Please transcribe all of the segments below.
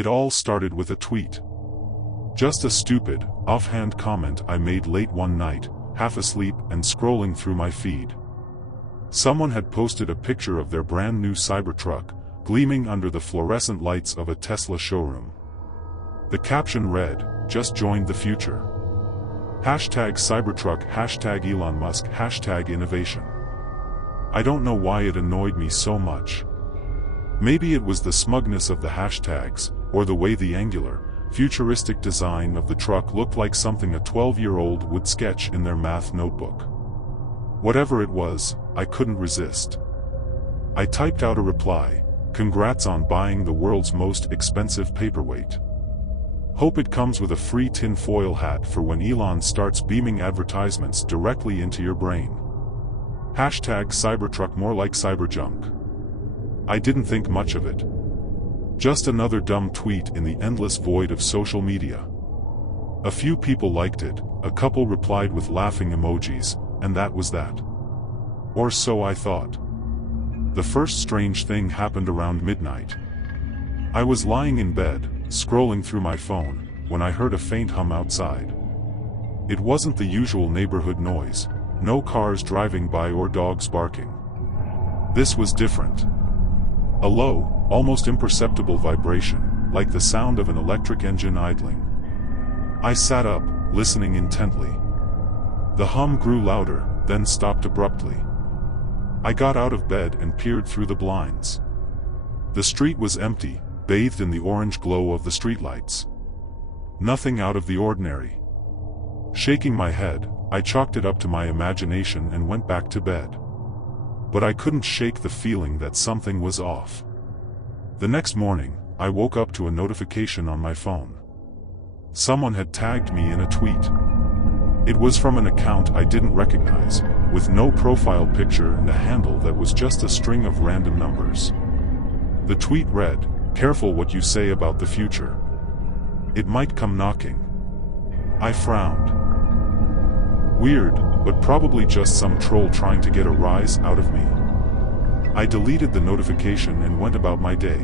It all started with a tweet. Just a stupid, offhand comment I made late one night, half asleep and scrolling through my feed. Someone had posted a picture of their brand new Cybertruck, gleaming under the fluorescent lights of a Tesla showroom. The caption read, "Just joined the future. #Cybertruck, #Elon Musk, #innovation." I don't know why it annoyed me so much. Maybe it was the smugness of the hashtags, or the way the angular, futuristic design of the truck looked like something a 12-year-old would sketch in their math notebook. Whatever it was, I couldn't resist. I typed out a reply, "Congrats on buying the world's most expensive paperweight. Hope it comes with a free tin-foil hat for when Elon starts beaming advertisements directly into your brain. #Cybertruck, more like cyberjunk." I didn't think much of it. Just another dumb tweet in the endless void of social media. A few people liked it, a couple replied with laughing emojis, and that was that. Or so I thought. The first strange thing happened around midnight. I was lying in bed, scrolling through my phone, when I heard a faint hum outside. It wasn't the usual neighborhood noise, no cars driving by or dogs barking. This was different. A low, almost imperceptible vibration, like the sound of an electric engine idling. I sat up, listening intently. The hum grew louder, then stopped abruptly. I got out of bed and peered through the blinds. The street was empty, bathed in the orange glow of the streetlights. Nothing out of the ordinary. Shaking my head, I chalked it up to my imagination and went back to bed. But I couldn't shake the feeling that something was off. The next morning, I woke up to a notification on my phone. Someone had tagged me in a tweet. It was from an account I didn't recognize, with no profile picture and a handle that was just a string of random numbers. The tweet read, "Careful what you say about the future. It might come knocking." I frowned. Weird, but probably just some troll trying to get a rise out of me. I deleted the notification and went about my day.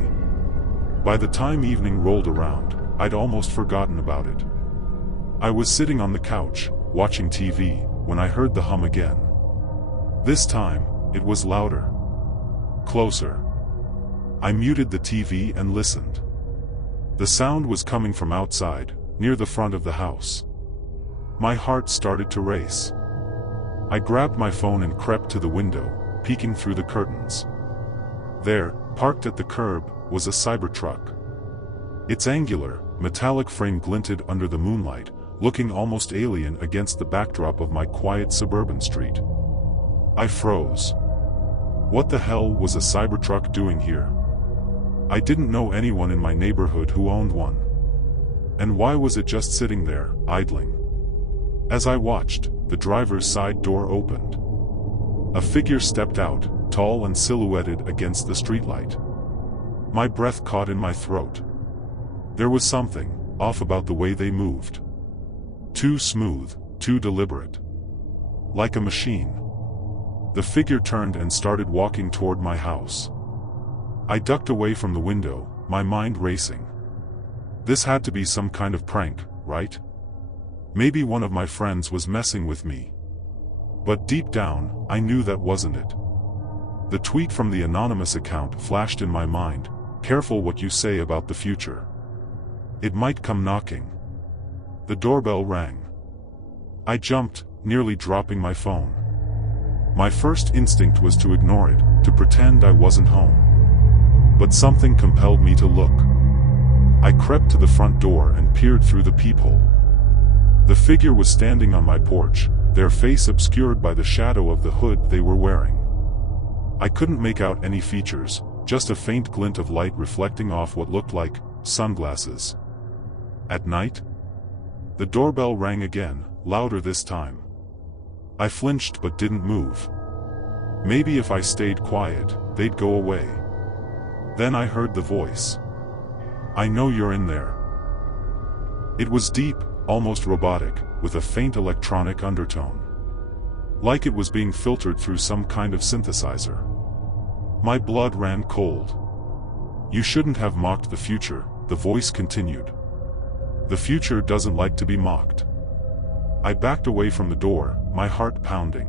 By the time evening rolled around, I'd almost forgotten about it. I was sitting on the couch, watching TV, when I heard the hum again. This time, it was louder. Closer. I muted the TV and listened. The sound was coming from outside, near the front of the house. My heart started to race. I grabbed my phone and crept to the window, peeking through the curtains. There, parked at the curb, was a Cybertruck. Its angular, metallic frame glinted under the moonlight, looking almost alien against the backdrop of my quiet suburban street. I froze. What the hell was a Cybertruck doing here? I didn't know anyone in my neighborhood who owned one. And why was it just sitting there, idling? As I watched, the driver's side door opened. A figure stepped out, tall and silhouetted against the streetlight. My breath caught in my throat. There was something off about the way they moved. Too smooth, too deliberate. Like a machine. The figure turned and started walking toward my house. I ducked away from the window, my mind racing. This had to be some kind of prank, right? Maybe one of my friends was messing with me. But deep down, I knew that wasn't it. The tweet from the anonymous account flashed in my mind, "Careful what you say about the future. It might come knocking." The doorbell rang. I jumped, nearly dropping my phone. My first instinct was to ignore it, to pretend I wasn't home. But something compelled me to look. I crept to the front door and peered through the peephole. The figure was standing on my porch, their face obscured by the shadow of the hood they were wearing. I couldn't make out any features, just a faint glint of light reflecting off what looked like sunglasses. At night? The doorbell rang again, louder this time. I flinched but didn't move. Maybe if I stayed quiet, they'd go away. Then I heard the voice. "I know you're in there." It was deep, almost robotic, with a faint electronic undertone. Like it was being filtered through some kind of synthesizer. My blood ran cold. "You shouldn't have mocked the future," the voice continued. The future doesn't like to be mocked. I backed away from the door, my heart pounding.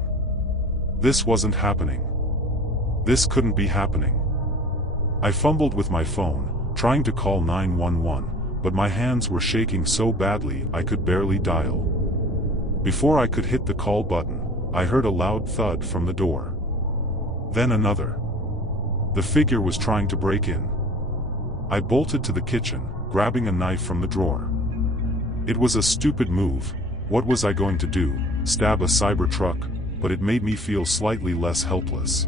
This wasn't happening. This couldn't be happening. I fumbled with my phone, trying to call 911, but my hands were shaking so badly I could barely dial. Before I could hit the call button, I heard a loud thud from the door. Then another. The figure was trying to break in. I bolted to the kitchen, grabbing a knife from the drawer. It was a stupid move. What was I going to do, stab a Cybertruck? But it made me feel slightly less helpless.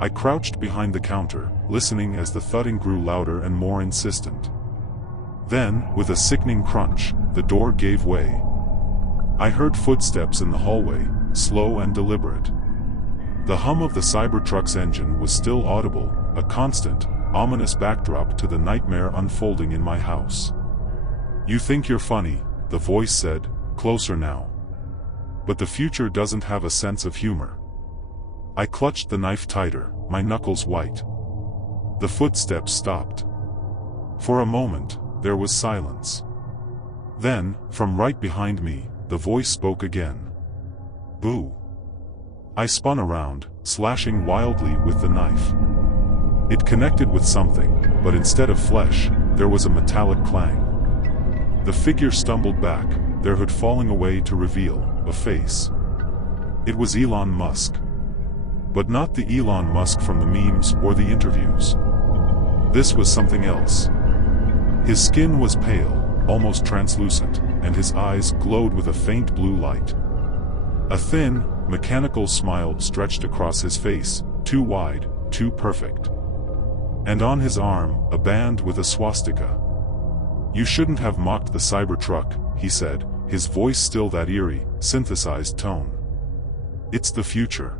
I crouched behind the counter, listening as the thudding grew louder and more insistent. Then, with a sickening crunch, the door gave way. I heard footsteps in the hallway, slow and deliberate. The hum of the Cybertruck's engine was still audible, a constant, ominous backdrop to the nightmare unfolding in my house. "You think you're funny," the voice said, closer now. "But the future doesn't have a sense of humor." I clutched the knife tighter, my knuckles white. The footsteps stopped. For a moment, there was silence. Then, from right behind me, the voice spoke again. "Boo." I spun around, slashing wildly with the knife. It connected with something, but instead of flesh, there was a metallic clang. The figure stumbled back, their hood falling away to reveal a face. It was Elon Musk. But not the Elon Musk from the memes or the interviews. This was something else. His skin was pale, almost translucent, and his eyes glowed with a faint blue light. A thin, mechanical smile stretched across his face, too wide, too perfect. And on his arm, a band with a swastika. "You shouldn't have mocked the Cybertruck," he said, his voice still that eerie, synthesized tone. "It's the future.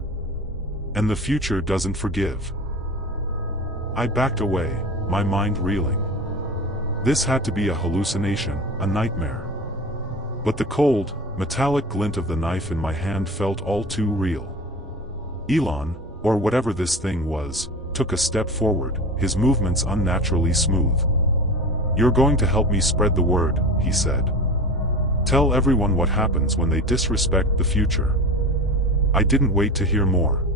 And the future doesn't forgive." I backed away, my mind reeling. This had to be a hallucination, a nightmare. But the cold, metallic glint of the knife in my hand felt all too real. Elon, or whatever this thing was, took a step forward, his movements unnaturally smooth. "You're going to help me spread the word," he said. "Tell everyone what happens when they disrespect the future." I didn't wait to hear more.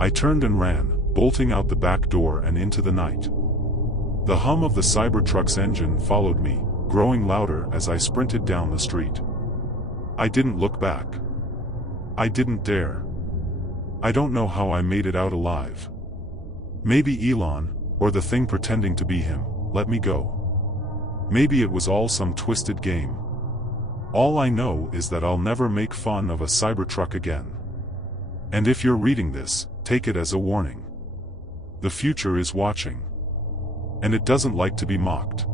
I turned and ran, bolting out the back door and into the night. The hum of the Cybertruck's engine followed me, growing louder as I sprinted down the street. I didn't look back. I didn't dare. I don't know how I made it out alive. Maybe Elon, or the thing pretending to be him, let me go. Maybe it was all some twisted game. All I know is that I'll never make fun of a Cybertruck again. And if you're reading this, take it as a warning. The future is watching. And it doesn't like to be mocked.